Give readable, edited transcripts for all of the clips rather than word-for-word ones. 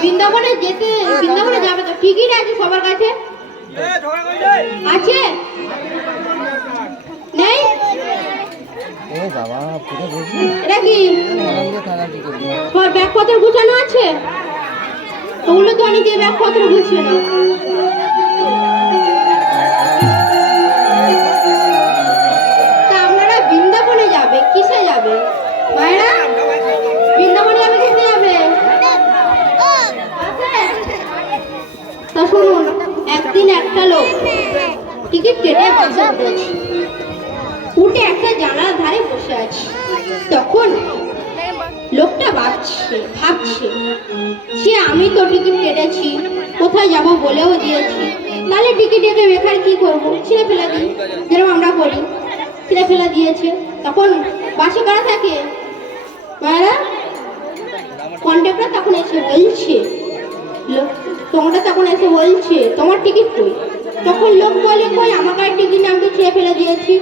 বৃন্দাবনে যেতে, বৃন্দাবনে যাবে তো টিকিট আছে সবার কাছে? আছে? নেই? এটা কি তোর ব্যাগপত্র গুছানো আছে? ওগুলো তো অনেক ব্যাগপত্র গুছিয়ে না। তা আপনারা বৃন্দাবনে যাবে কিসে যাবে মায়েরা? বৃন্দাবনে যাবে কিসে যাবে? তা শুনুন, একদিন একটা লোক টিকিট কেটে বাসে উঠেছে, উঠে একটা জানালার ধারে বসে আছে। তখন লোকটা ভাবছে সে আমি তো টিকিট কেটেছি, কোথায় যাব বলেও দিয়েছি, তাহলে টিকিট একে বেকার কি করবো, ছিঁড়ে ফেলে দিই, যেরকম আমরা করি, ছিঁড়ে ফেলে দিয়েছে। তখন বাসে কারা থাকে মায়েরা? কন্ডাক্টর তখন এসে বলছে, তোমরা তখন এসে বলছে তোমার টিকিট কই? তখন লোক বলে কই আমার গাড়ির টিকিট আমি তো ছিঁড়ে ফেলে দিয়েছি।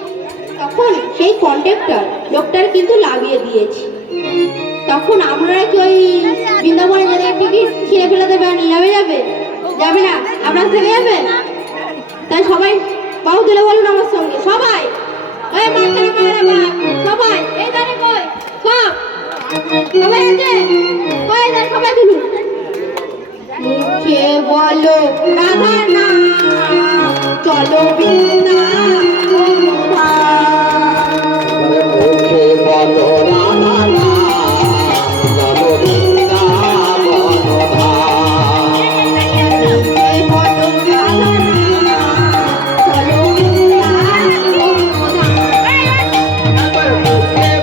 তখন সেই কন্ডাক্টর লোকটার কিন্তু লাগিয়ে দিয়েছে। তখন আপনারা কি ওই বৃন্দাবনে যেতে টিকিট ছিঁড়ে ফেলে দেবেন? নেমে যাবে? যাবে না? আপনার থেকে যাবে? তাই সবাই বাহু তুলে বলুন আমার সঙ্গে, সবাই সবাই এই ধারে কই সব সবাই আছে কই ধারে সবাই তুলুন। মুখে বলো রাধা না চলো বৃন্দাবন, মুখে বলো রাধা না চলো বৃন্দাবন, মুখে বলো রাধা না চলো বৃন্দাবন, মুখে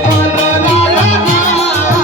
বলো রাধা না চলো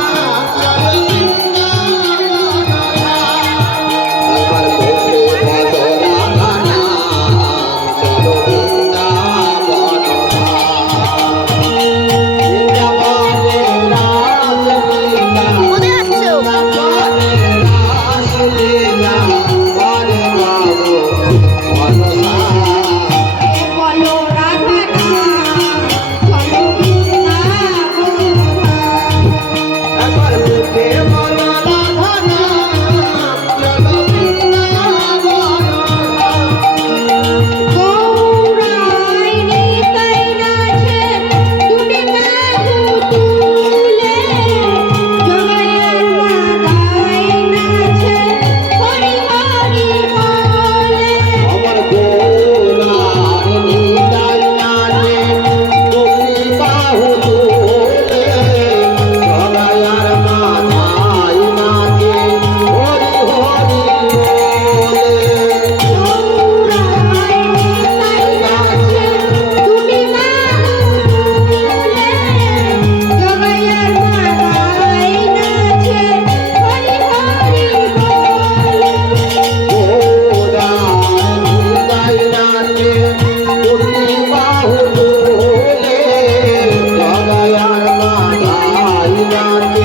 Radha